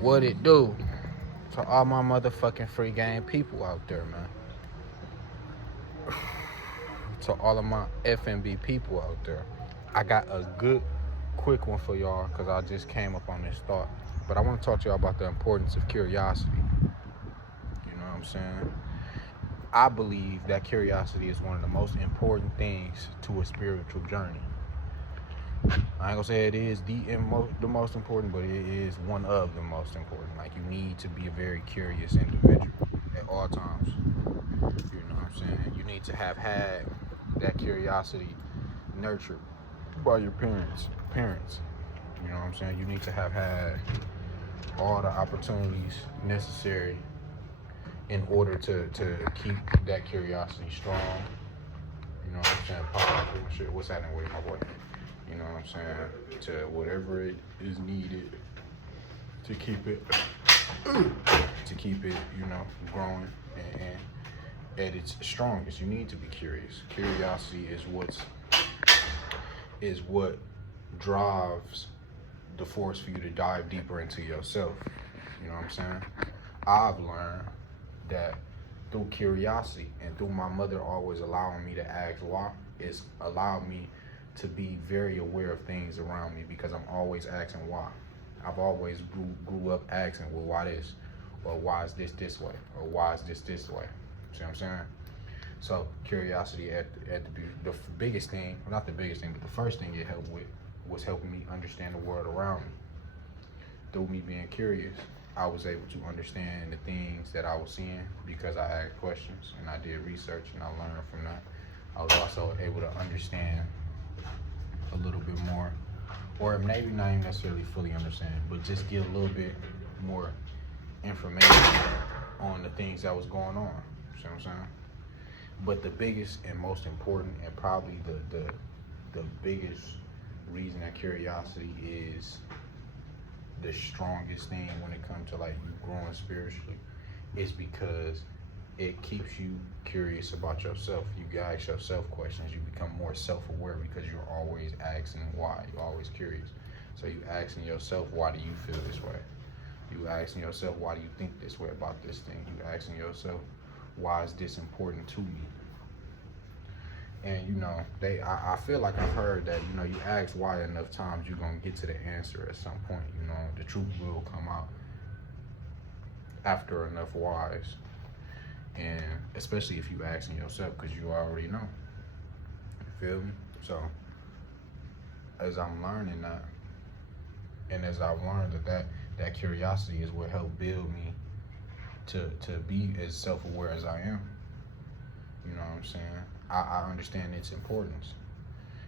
What it do to all my motherfucking free game people out there, man? To all of my FNB people out there. I got a good, quick one for y'all because I just came up on this thought. But I want to talk to y'all about the importance of curiosity. You know what I'm saying? I believe that curiosity is one of the most important things to a spiritual journey. I ain't gonna say it is the most important, but it is one of the most important. Like, you need to be a very curious individual at all times. You know what I'm saying? You need to have had that curiosity nurtured by your parents. You know what I'm saying? You need to have had all the opportunities necessary in order to keep that curiosity strong. You know what I'm saying? Powerful shit. What's happening with my boy? You know what I'm saying? To whatever it is needed to keep it, you know, growing and at its strongest. You need to be curious. Curiosity is what drives the force for you to dive deeper into yourself. You know what I'm saying? I've learned that through curiosity and through my mother always allowing me to ask why, it's allowed me to be very aware of things around me because I'm always asking why. I've always grew up asking, well, why this? Or why is this way? Or why is this way? See what I'm saying? So curiosity at the biggest thing, well, not the biggest thing, but the first thing it helped with was helping me understand the world around me. Through me being curious, I was able to understand the things that I was seeing because I asked questions and I did research and I learned from that. I was also able to understand a little bit more, or maybe not even necessarily fully understand, but just get a little bit more information on the things that was going on. See what I'm saying? But the biggest and most important, and probably the biggest reason that curiosity is the strongest thing when it comes to like you growing spiritually is because it keeps you curious about yourself. You ask yourself questions. You become more self-aware because you're always asking why. You're always curious. So you asking yourself, why do you feel this way? You asking yourself, why do you think this way about this thing? You asking yourself, why is this important to me? And you know, I feel like I've heard that, you know, you ask why enough times, you're gonna get to the answer at some point. You know, the truth will come out after enough whys. And especially if you asking yourself, because you already know. You feel me? So as I'm learning that, and as I've learned that curiosity is what helped build me to be as self-aware as I am. You know what I'm saying? I understand its importance.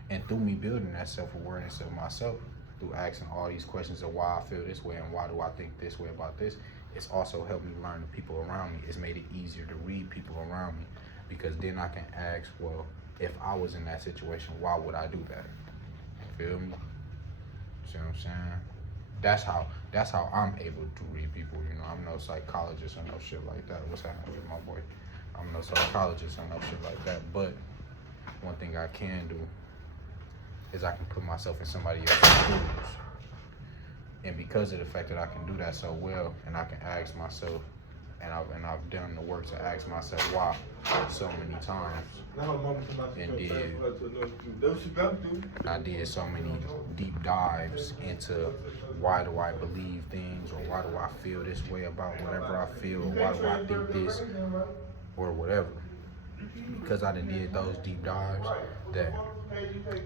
And through me building that self-awareness of myself, through asking all these questions of why I feel this way and why do I think this way about this, it's also helped me learn the people around me. It's made it easier to read people around me because then I can ask, well, if I was in that situation, why would I do that? Feel me? See what I'm saying? That's how I'm able to read people. You know, I'm no psychologist or no shit like that. What's happening with my boy? I'm no psychologist or no shit like that. But one thing I can do is I can put myself in somebody else's shoes. And because of the fact that I can do that so well, and I can ask myself, and I've done the work to ask myself why so many times, and I did so many deep dives into why do I believe things, or why do I feel this way about whatever I feel, or why do I think this, or whatever. Because I done did those deep dives, that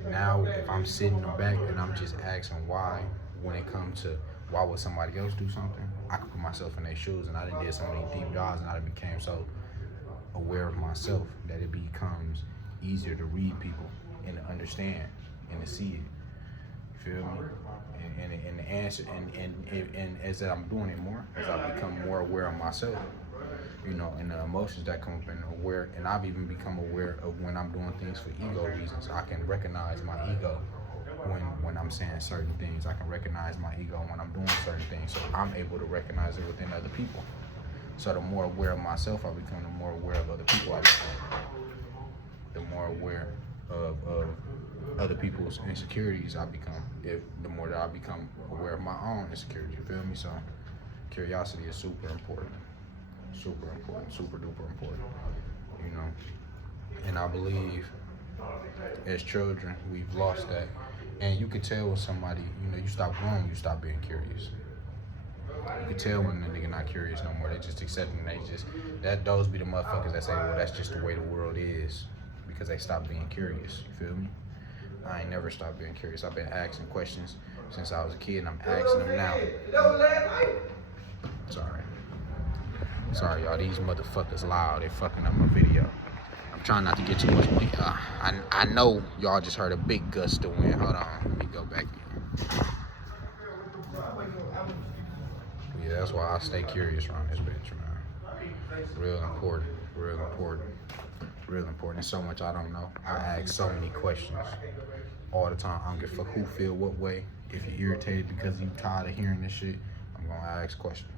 now if I'm sitting in the back and I'm just asking why, when it comes to why would somebody else do something, I can put myself in their shoes, and I done did so many deep dives, and I done became so aware of myself that it becomes easier to read people and to understand and to see it. You feel me? And the answer, and as I'm doing it more, as I become more aware of myself, you know, and the emotions that come up, and I've even become aware of when I'm doing things for ego reasons. I can recognize my ego when I'm saying certain things. I can recognize my ego when I'm doing certain things. So I'm able to recognize it within other people. So the more aware of myself I become, the more aware of other people I become. The more aware of other people's insecurities I become. If the more that I become aware of my own insecurities, you feel me? So Curiosity is super important. Super important. Super duper important. You know? And I believe as children, we've lost that. And you could tell when somebody, you stop growing, you stop being curious. You could tell when the nigga not curious no more. They just accepting. Those be the motherfuckers that say, well, that's just the way the world is. Because they stopped being curious. You feel me? I ain't never stopped being curious. I've been asking questions since I was a kid, and I'm asking them now. Sorry, y'all. These motherfuckers loud. They fucking up my video. I'm trying not to get too much money. I know y'all just heard a big gust of wind. Hold on. Let me go back in. Yeah, that's why I stay curious around this bitch, man. Real important. Real important. Real important. There's so much I don't know. I ask so many questions all the time. I don't give a fuck who feel what way. If you're irritated because you tired of hearing this shit, I'm gonna ask questions.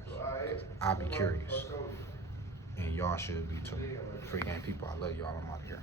I'll be curious. And y'all should be too. Free game people, I love y'all. I'm out of here.